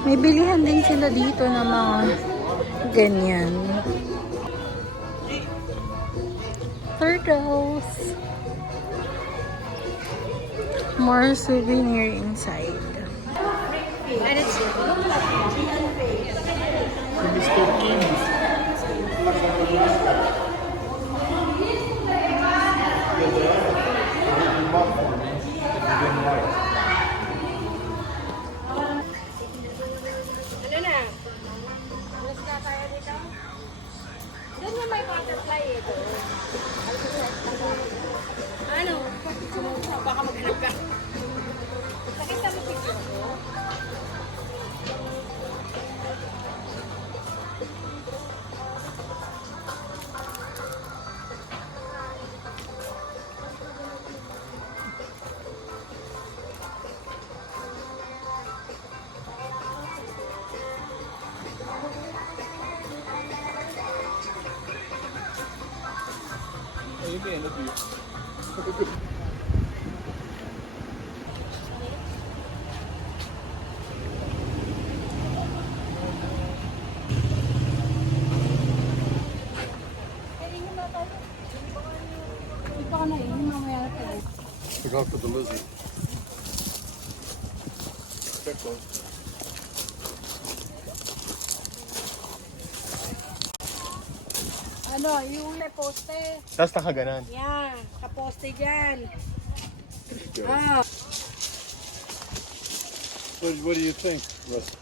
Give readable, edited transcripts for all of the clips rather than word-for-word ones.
May bilihan din sila dito ng mga ganyan. Turtles. More souvenir inside. And it's may butterfly ito. Ano? Baka maghanap ka. Nakita mo picture ko? Look out for the lizard. Careful. Ano, yung may poste. Tapos nakaganan. Yan, kaposte dyan. Good. Ah. What do you think, Russ? Okay.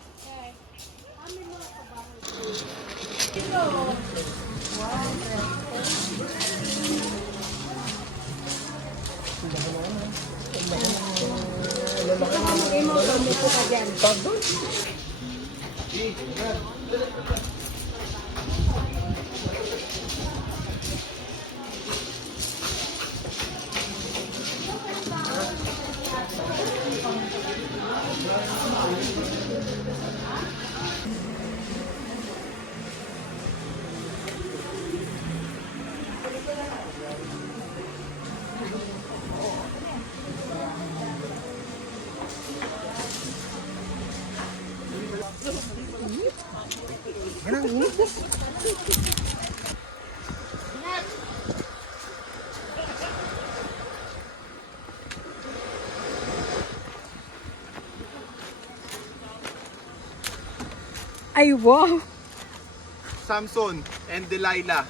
Anong init? Ingat! 1 Ay, wow! Samson and Delilah.